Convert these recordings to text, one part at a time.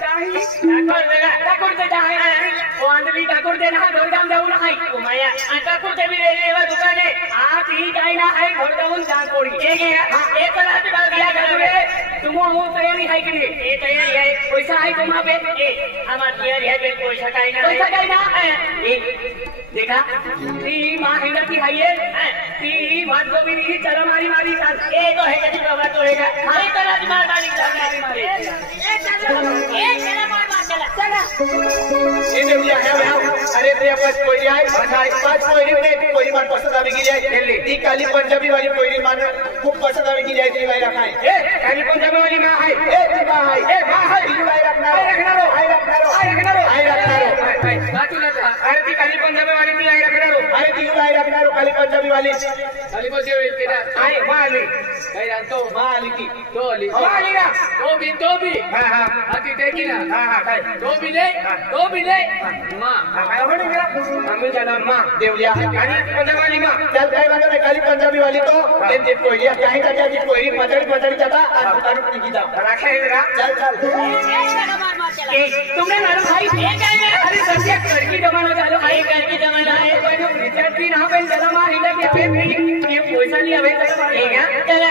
काही ठाकूर देता आहे वांदली ठाकूर देना है घोड़गाम जाऊन आहे कुमाया ठाकूर देवी रेवा दुकाने आप ही जाइना है घोड़गाम जान पड़ी एक रात बाद दिया करे तुम वो तैयारी है कि ये तैयारी है पैसा है तुम पे हमार तैयारी है पैसा काई ना देखा ती मां हेंगा की है ये ती मां को भी चला मारी मारी साथ ए तो है जदी बाबा तो हैगा हरी तरह की मार मारी मारी ए चला मार चला ये देविया है अरे ते पास कोई आहे पाच कोई ने कोई मार पसंद आवी गेली आहे खेळली ती काली पंजाबी वाली कोई मान खूप पसंद आवी गेली आहे ती बाई रखाय ए काली पंजाबी वाली मां आहे ती मां आहे ती बाई रखनारो बातूला अरे ती काली पंजाबी वाली मी आई रखनारो अरे ती बाई रखनारो काली पंजाबी वाली केदा आहे माली काय तो माली की तो ली माली ना तो भी हां आती देखी ना हां काय तो भी ले मां काय होणे मेरा आम्ही जाणार मां देवलिया काली पंजाबी वाली मां चल काय बात है काली पंजाबी वाली तो ते कोई काही का की कोई पचड़ी जाता और दुकान पे की जाओ रखा है ना चल तुमने मालूम भाई अरे सत्य घर की जमाना चालू भाई घर की जमाना है कोई जो रिचार्ज भी ना पे चला मां हिला के पे ये पैसा नहीं अबे तक ठीक है चल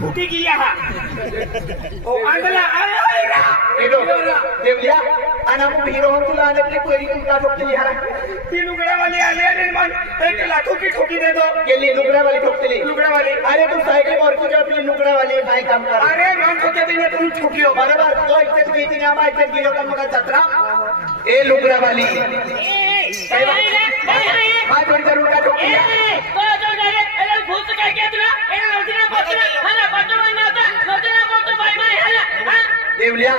फूटी गया ओ आंदला देवलिया आणि आपण हिरो हम तुला आले कोई तुला ठोकली हारा ती लुगड़ा वाली आले मन एक लाखों की ठोकी दे दो गेली लुगड़ा वाली ठोकली लुगड़ा वाली अरे तू साइकिल और तुझे अपनी लुगड़ा वाली काय काम कर अरे मन ठोके तिने तू ठोकियो बरोबर तो इज्जत गई तिने आमा इज्जत गेलो का मग जत्रा ए लुगड़ा वाली हाथ जोड़ जरूर का तो किया देवलिया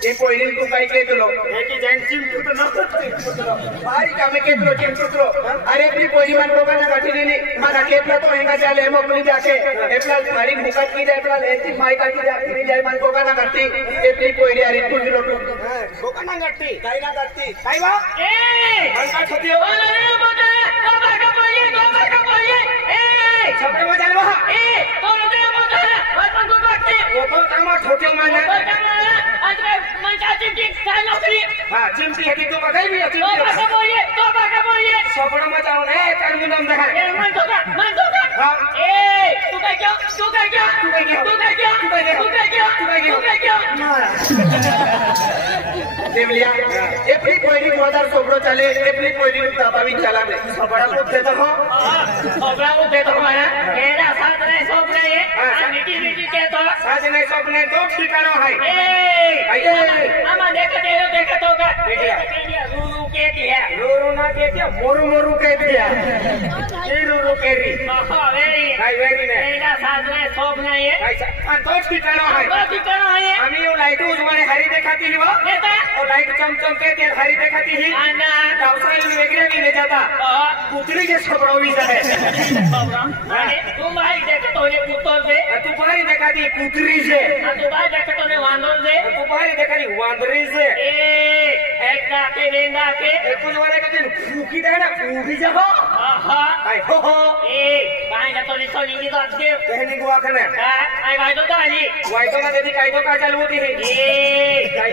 ये कोई नहीं तू काही के तुलो एक ही जैन चिमटू तो भारी काम के तुलो चिमटू अरे अपनी कोई मन को ना काटी नहीं माना केपला तो हेंगा चले हम अपनी जाके एपला भारी मुकत की जाए एपला लेती माई का की जाती नहीं जाए मन को ना करती एपली कोई नहीं अरे कुछ लोग को ना करती काई काई वा ए मन का छोटी हो अरे बोले तो बाका बोलिए ए सबके में चल वहां ए तो लोग बोलते हैं और मन को काटते वो तो कामा छोटे माना हाँ चिमटी है कि तू बताई भी चिमटी तो बाका बोलिए सबड़ा मचाओ ना कानून देखा मन तो हाँ ए तू क्या देवलिया एपली कोई जोरदार सोबड़ो चले एपली कोई ताबावी चला ले सबड़ा को दे तो सबड़ा को दे तो ना मेरा साथ नहीं सोबड़े ये मीठी के तो साथ नहीं सोबने दो ठिकाना है ए आमा देखते तो का रूरू के दिया रूरू ना के दिया मोरू के दिया ये रूरू के री हां वेरी ने मेरा साथ नहीं सोबना ये दो ठिकाना है हम ये लाइट उजवाने हरी दिखाती ही वो और लाइट चमचम के तेल हरी दिखाती ही ना गावसाई वेगरे भी ले जाता कुतरी के सबड़ो भी जाए अरे तू भाई देख तो ये कुत्तों से तू भाई दिखाती कुतरी से तू भाई देख तो ने वांदर से तू भाई दिखाती वांदरी से ए एक ना के वेंदा के कुछ वाले के दिन फूकी दे ना फूकी जाओ हां आई हो ए भाई ना तो निसो नीली तो आज के कहने को आखने आई भाई तो ताली वाई तो ना देती काई तो का चालू होती है ए काई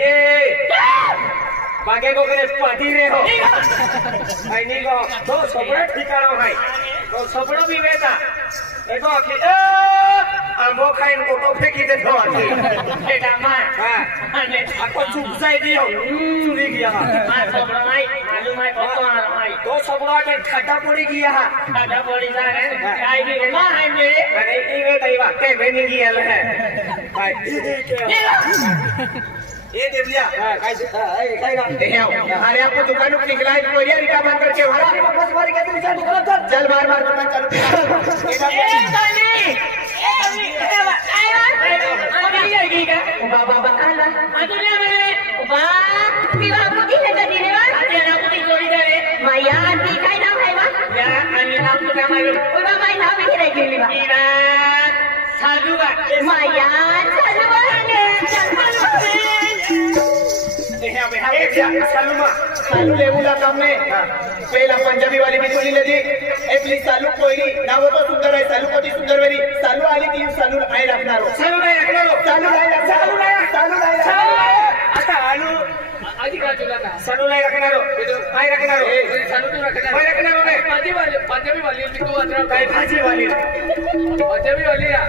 बागे को के पाटी रे हो आई नी को तो सबड़ा ठिकाना है तो सबड़ो भी बेटा देखो कि आंबो खाइन को तो फेंकी दे तो आती बेटा मां हां आपको चुप जाए दियो चुरी गया मां सबड़ा माई मालूम है तो सबड़ा के खड्डा पड़ी गया खड्डा पड़ी जा रे काई भी मां है मेरे अरे ये दैवा के बेनी गया है ये देवलिया अरे आपको दुकान को निकला है कोई रिका बंद करके वाला बस वाली के दूसरा दुकान चल मार दुकान चालू ए ताली ए आया अभी आएगी क्या बाबा आला अतुलिया मेरे विवाह को किसने कर दी रे वा आते ना को चोरी करे माया आंटी काय नाम है वा या अन्य नाम तो क्या मालूम ओ बाबा नाम ही रह गई वा साधुवा माया साधुवा ने सालू लेवूला काम में पहला पंजाबी वाली भी बोली लेती एटली सालू कोई ना वो तो सुंदर है सालू कोती सुंदर वेरी सालू आली तीन सालू आई रखनारो अच्छा आलू आजी का चुला था सालू लाई रखनारो आई रखनारो सालू तो रखनारो ने पंजाबी वाली की तू अदरा काय भाजी वाली पंजाबी वाली या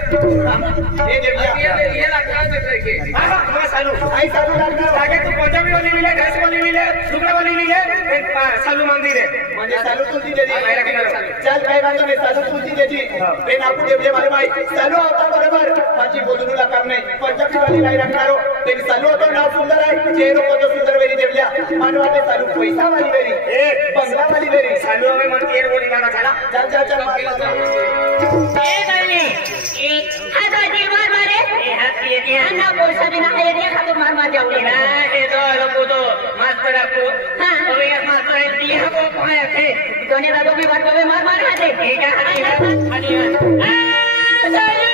ये देविया ये रखना दे के हां मैं सालू आई सालू रखनारो आगे तू पंजाबी वाली मिले ड्रेस वाली मिले दुबरा वाली मिले सालू मंदिर है म्हणजे सालू तुझी दे आई रखनारो चल काय बात नाही सालू तुझी देजी बेन आपू देवले मारे भाई सालू आता बरोबर माझी बोलूला काम नाही पंजाबी वाली लाई रखनारो ते सालू तो नाव सुंदर आहे चेहरो को तो सुंदर वेरी देवल्या मानवाते सालू पैसा वाली वेरी ए बंगला वाली वेरी सालू हमें मन केर बोली ना चला चल मार ए नहीं ए हाथ मार मारे ए हाथ ये ना पैसा बिना है ये हाथ मार जाऊंगी ना ये तो लोगो तो मास्टर आपको हां और ये मास्टर दिया को पाया थे दोने दादो भी बात में मार हाथे ठीक है हाथी सालू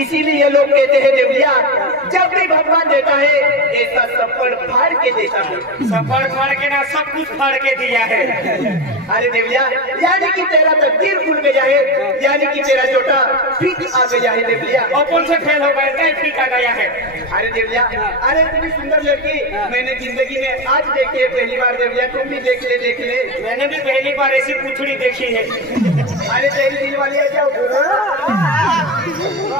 इसीलिए लोग कहते हैं देवलिया, जब भी भगवान देता है ऐसा सफल फाड़ के देता है। सफल फाड़ के ना सब कुछ फाड़ के दिया है। अरे देवलिया, यानी कि तेरा तकदीर खुल गया है, यानी कि तेरा जोटा फिट आ गया है देवलिया। अपन से फेल हो गया है, फिट आ गया है। अरे देवलिया, अरे इतनी सुंदर लड़की मैंने जिंदगी में आज देखी है पहली बार देवलिया। तुम भी देख ले देख ले। मैंने भी पहली बार ऐसी पूछड़ी देखी है। अरे तेरी दिल वाली है क्या?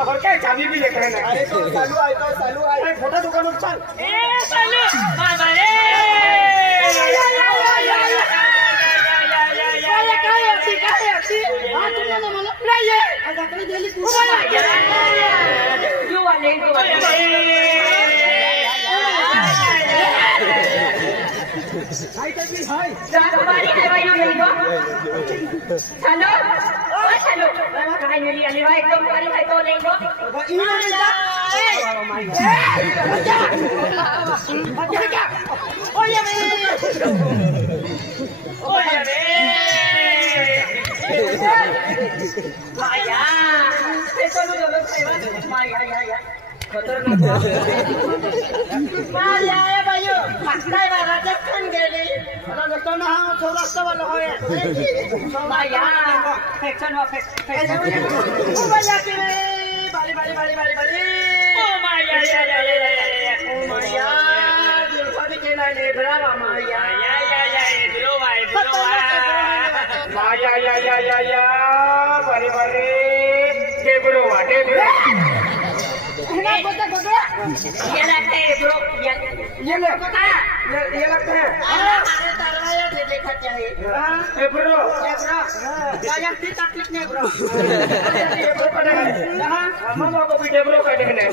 और क्या चाबी भी लेकर है ना? अरे तो चालू आए तो चालू आए। फोटो दुकान में चल। चालू बाबा रे ये लगता है देखा चाहिए ब्रो मामा को भी डेब्रो का देखने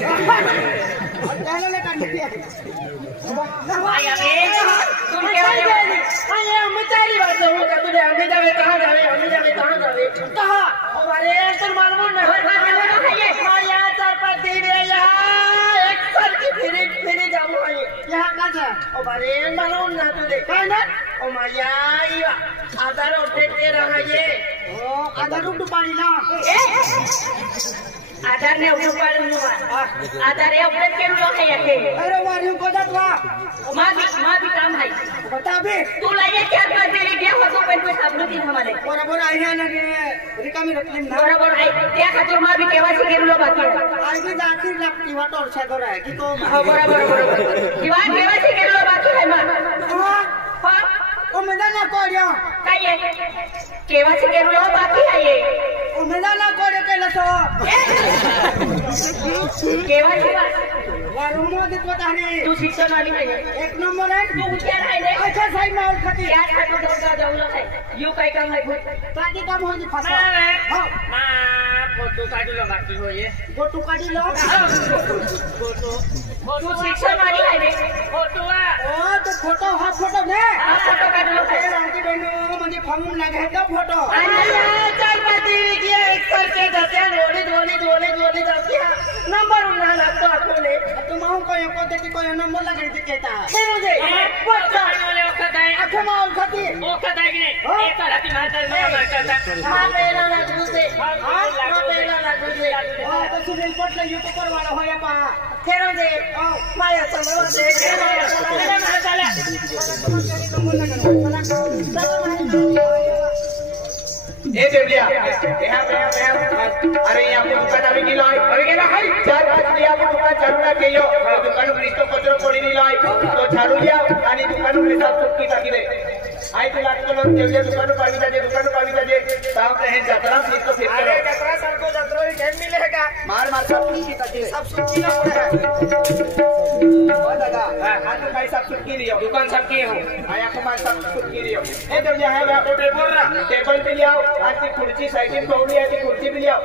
आधार उठे रहा ये आधार पाणी ना आधार ने आधार अरे वारी को माफी काम है बता बे तुला ये 4-5 दिली द्या होतो पण तू साबरुती हमारे बरोबर आहे ना रिकामी रखली ना बरोबर आहे त्या खातिर माफी केवासी केलो बाकी आई भी दाखिल लागती वाटो सागर आहे की तो बरोबर किंवा केवासी केलो बाकी आहे मा ओ मैदाना कोड्या काय आहे केवासी केलो बाकी आहे ओ मैदाना कोड्या केलं सो केवासी वारुमो दिखवता है तू शिक्षण वाली आहे एक नंबर आहे तू उच्चार आहे अच्छा साहेब माल खाती या खातो दोडा जाऊला आहे यू काय काम आहे बाकी काम होई फसा हो मा फोटो काढलो बाकी होय फोटो काढलो फोटो शिक्षण वाली आहे फोटो ओ तो फोटो हा फोटो ने हा फोटो काढलो आहे रांची बहिणो म्हणजे फामून लागायचा फोटो चल पाती की एक करके जाते रोडी जाते नंबर उन्हा लागतो आपले तुम को एको देखि कोई नंबर लगाई देता है मुझे पक्का वाले वक्त है आंखों में औखती औखत है कि नहीं एक राती मारता है मारता है हां पेला लागू से हां पेला लागू तो सुनील पटले यूट्यूबर वाला होया पा खेरो दे माया चलो दे ए देवलिया अरे यहाँ पे दुकान अभी नहीं लाई अभी क्या है 4-5 लिया वो दुकान झाड़ू ना कियो दुकान में तो कचरा पड़ी नहीं लाई तो झाड़ू लिया आणि दुकान में सब सुट्टी टाकी दे आई तो लागतो लोग देवलिया दुकान पावी जाजे साहब कहे जतरा फिर तो फिर अरे जतरा सर को जतरा ही टाइम मिलेगा मार सब सुट्टी टाकी दे सब सुट्टी ना पड़े ओ दादा हां तो भाई सब सुट्टी लियो दुकान सब की हो आया को मार सब सुट्टी लियो ए देवलिया है मैं टेबल पे लियाओ आज की खुर्ची साइकिल तोड़ी है की खुर्ची भी लियाओ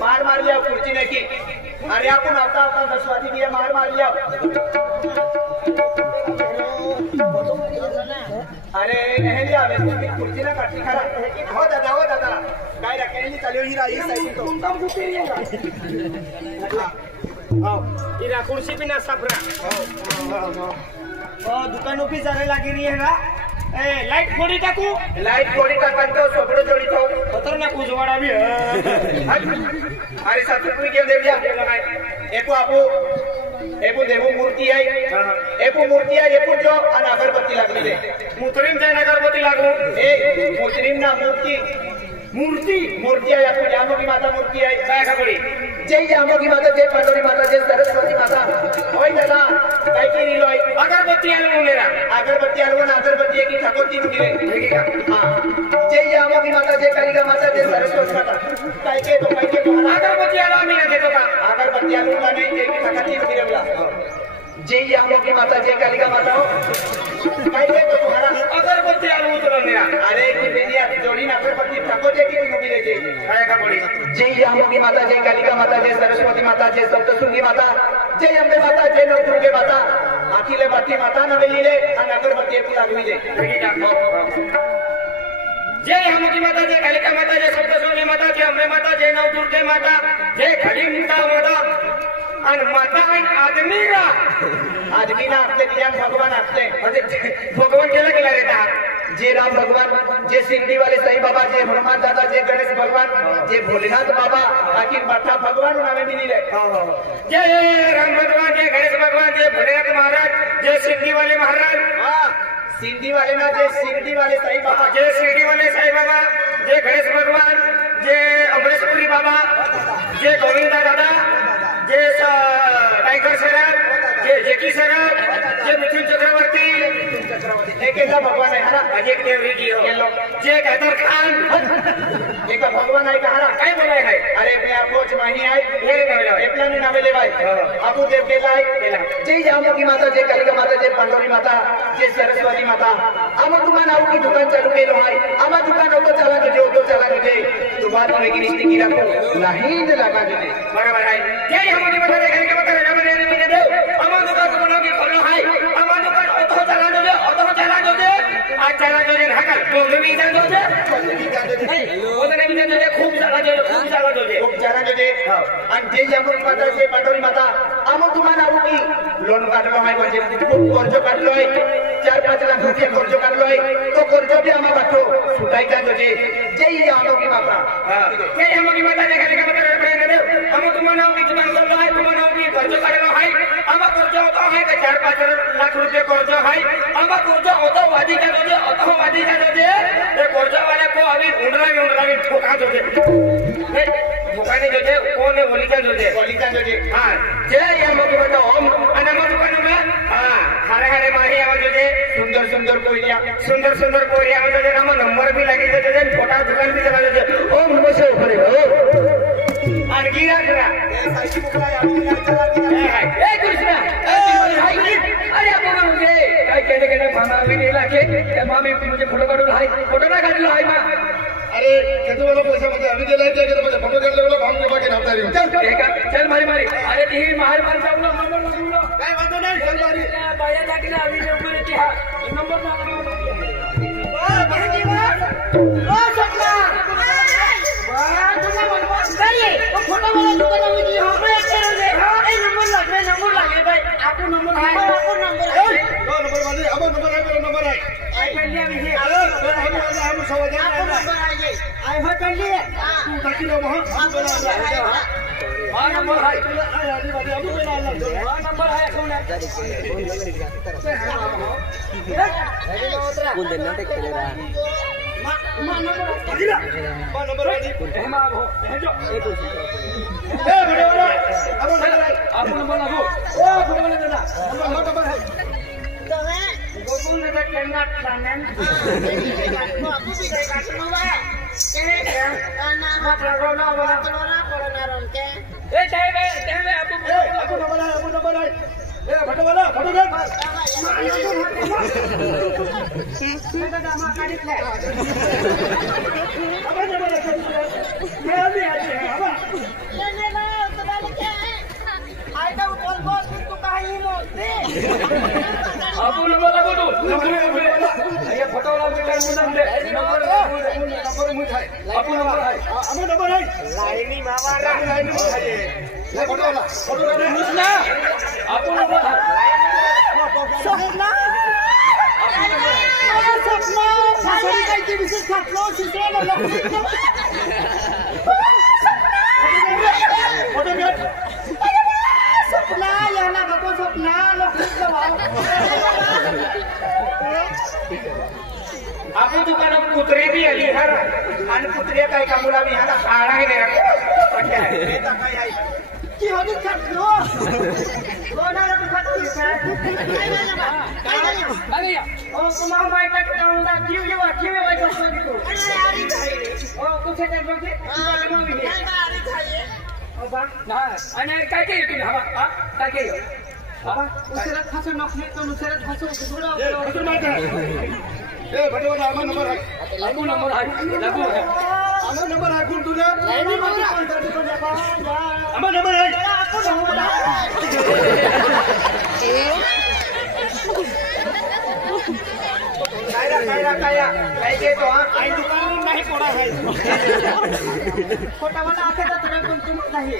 मार लियाओ खुर्ची नहीं की अरे आपण आता 10 वाटी दिया मार लियाओ अरे नहीं लिया मैं खुर्ची ना काटी खरा हो दादा काय रखेली चलो ही रही साइकिल तो तुम कब रुकेगा हां इरा कुर्सी भी ना सफरा ओ दुकानों पे जाने लगी रही है ना ए लाइट फोड़ी का कंटो सोपड़ो जोड़ी तो खतरनाक उजवाड़ा भी है अरे सब कोई के दे दिया एको देवो मूर्ति है एको जो अगरबत्ती लागली दे मुस्लिम जैन अगरबत्ती लागू ए मुस्लिम ना मूर्ति है आपको जामो की माता मूर्ति है काय खबरी जय जामो की माता जय पंडोरी माता जय सरस्वती माता ओय दादा काय की नी लोय अगरबत्ती आलो मेरा अगरबत्ती की ठाकुर जी गिरे देखिएगा हां जय जामो की माता जय कालिका माता जय सरस्वती माता काय के तो अगरबत्ती आलो मी ना देतो का अगरबत्ती आलो का नहीं जय की ठाकुर जी गिरे बोला जय जामो की माता जय कालिका माता हो काय के तो तुम्हारा अगरबत्ती आलो तो मेरा अरे की बेनिया जोड़ी ना अगरबत्ती ठाकुर जी की गिरे जय काय का पड़ी जय जामो की माता जय कालिका माता जय सरस्वती माता जय सप्तशृंगी माता जय अंबे माता जय नवदुर्गे माता आखिले बाटी माता नवेलीले आणि अगरबत्ती एक लागविले जय जामो माता जय कालिका माता जय सप्तशृंगी माता जय अंबे माता जय नवदुर्गे माता जय खडीमुक्ता माता आणि माता आणि आदमीना आपले ज्ञान भगवान असते म्हणजे भगवान केला रहता जय राम भगवान जय शिरडी वाले साईं बाबा जय हनुमान दादा जय गणेश भगवान जय भोलेनाथ बाबा आखिर माता भगवान नावे मिलीले जय राम भगवान जय गणेश भगवान जय भोलेनाथ महाराज जय शिरडी वाले महाराज सिंधी वाले ना जय शिरडी वाले साईं बाबा जय शिरडी वाले साईं बाबा जय गणेश भगवान जय अमरेशपुरी बाबा जय गोविंदा दादा जय टाइगर सराफ जय जेकी सराफ जय मिथुन चक्रवर्ती एक ऐसा भगवान है ना अजय देवरी जी हो जय कैदर खान एक भगवान है कहां काय बोलाय है अरे मैं आपको माही है ये एप्ला ने नावे ले भाई आपू देव केला है जय जामो की माता जय कालिका माता जय पंडोरी माता जय सरस्वती माता आमा दुकान आऊ की दुकान चालू केलो है आमा दुकान तो चला के जो चला के तू बात में की रिश्ते की रखो नहीं लगा दे बराबर है जय जामो की माता जय कालिका माता राम ने दे आमा दुकान को बनाओ के खोलो है आमा दुकान तो चला दे आज चला जो ढाका तो भी जा दो दे वो तो नहीं जा दे खूब चला जो दे आणि जय जामो माता जय पंडोरी माता आमो तुम्हाला आऊ की लोन काढलो आहे म्हणजे खूप कर्ज काढलोय 4-5 लाख रुपये कर्ज काढलोय तो कर्ज भी आम्हा बाटो सुटायचा जोजे जय जामो की माता जय जामो की माता जय कालिका माता राम दे आमो तुम्हाला आऊ की दुकान करलो आहे तुम्हाला आऊ की कर्ज काढलो आहे आम्हा कर्ज होतो आहे 4-5 लाख रुपये कर्ज आहे आम्हा कर्ज होतो वादी का जोजे ये कर्ज वाले को अभी उंडरावी ठोका जोजे ठोकाने जोजे कौन है होलिका जोजे हां जय जामो की माता ओम आणि आम्हा दुकान में हां हरे माही आवाज जोजे सुंदर कोरिया आवाज जोजे नाम नंबर भी लगी जोजे छोटा दुकान भी चला जोजे ओम नमः शिवाय हो आणखी राखरा ए कृष्णा अरे आपण मुझे काय केले मामा भी नहीं लाके मामी मुझे फोटो काढून हाय फोटो ना काढलो हाय मा अरे किती वाला पैसा मध्ये आम्ही दिलाय ते म्हणजे फोटो काढले वाला भांग देवा के नामदारी चल मारी अरे ती मार जाऊला नंबर लागलो काय वांदो नाही चल मारी बाया जाकीला आम्ही नंबर येते हा नंबर लागलो ओ भाजी वा ओ सपना वाह तुला मनवा करिए ओ फोटो वाला दुकान में जी हम एक कर दे ए नंबर लगे भाई आपको नंबर है नंबर वाले अब नंबर है आई पहले अभी है अरे हम सब आपको नंबर आई है आई हो पहले तू ताकि ना वहां नंबर है अबू मेरा अल्लाह नंबर है कौन है कौन देना टेक ले रहा नंबर है हेमा हो जो ए बड़े बड़े आप नंबर लागो ओ बड़े बड़े दादा नंबर है तो है गोकुल ने केंगा plan aku bisa kasih nama ini ya karena corona corona ronke तेवे अबू नंबर है ए फटो वाला फटो दे आपू नंबर लागो तू ये फोटो वाला मिला मुंडन दे नंबर मुझे आपू नंबर है अबू नंबर है laini mawara लाइन में है ये फोटो वाला फोटो दे मुझना आपू नंबर है Sopna Sopna saya kayak bisa saplo siswa lo photo दे Sopna ya na kako Sopna lo आपू दुकान कुत्रे भी आली हर आणि कुत्रे काय कामुला भी हला खाणा आहे रे Ki hodin saplo Kona lo bukan bisa अरे या Oh kumau mai tak tahu dah kiu je kosong itu Oh कुछ टाइम के Oh bang ना आणि काय काय तुम्ही हवा काय काय Bang usirat hasil nokni tu usirat hasil kedua photo मार दे ए फोटो वाला अमन नंबर है आपू नंबर है लागो अमन नंबर है कौन तुझे Ini mana? अमन नंबर है Aku dah काया काय के तो आई दुकान में नहीं पड़ा है Kota mana ada tak ada pun cuma dah ye.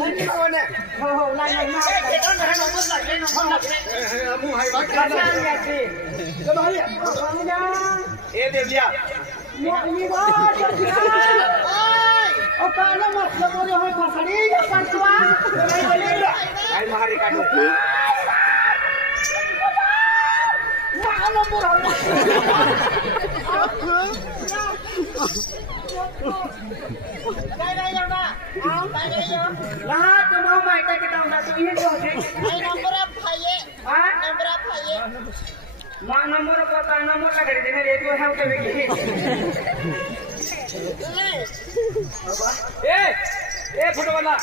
नहीं कौन है Oh, lain mana? अबू है बात Macam ya sih. तुम्हारी ए देव लिया Ini wah, Oh, kalau masuk boleh orang pasari ya bantuan. आई महारी काटो Wah, nombor orang. Lah, tu mau mai tak kita nak tu ini tu. Ah? Ma nomor apa nomor la कर देने रे तू है तो भी ए फोटो वाला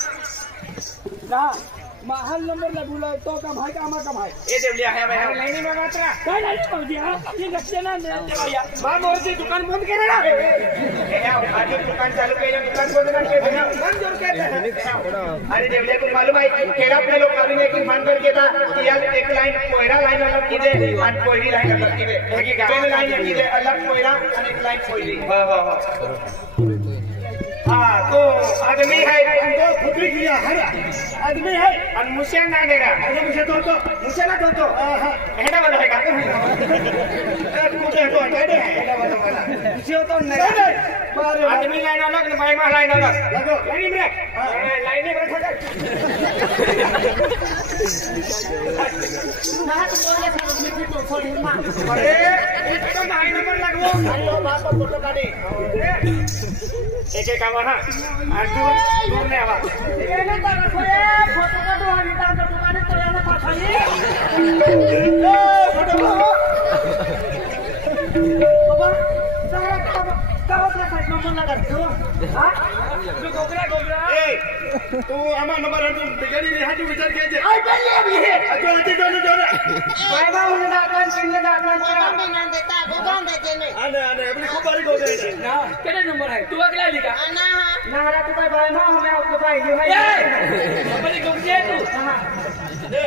ना महल नंबर ला बोला तो का भाई का हमारा भाई ए देव लिया है भाई लाइन में मात्रा काय नाही बोल दिया ये लक्ष्य ना भैया मां मोर की दुकान बंद करे ना आज दुकान चालू के दुकान बंद करके बंद जोर के अरे देव लिया को मालूम है केड़ा अपने लोग अभी ने एक मान करके था कि यार एक लाइन कोयरा लाइन अलग की दे और कोयरी लाइन अलग की दे पेन लाइन की दे अलग कोयरा और एक लाइन कोयरी हां तो आदमी है तो खुदी किया है आदमी है और मुझसे ना देगा अरे मुझे तो मुझसे ना तो हेडा वाला है का मुझे तो कहते हैं मुझे तो नहीं आदमी लाइन अलग ना भाई लाइन अलग लगो लाइन में लाइन में खड़ा ना तो बोले सब तो छोड़ मा अरे ये तो भाई नंबर लगवो अरे ओ बाप को फोटो काटी एक एक आवा ना और दूर में आवा ये ना तारा खोए फोटो का तो हम इधर का दुकान तो याना पाछाई फोटो बाबा सारा का अपना साइड नंबर लगा दो हां जो गोगरा ए तू हमारा नंबर है तू बिगड़ी नहीं है तू विचार कीजिए आई पहले अभी है तो आती जो भाई बाबा उन्हें दातन सिंह दातन आने अपनी खूब बारी हो गई ना कितने नंबर है तू अगला लिखा नारा तो भाई मां हमें आपको भाई है ए अपनी गोगरी है तू ए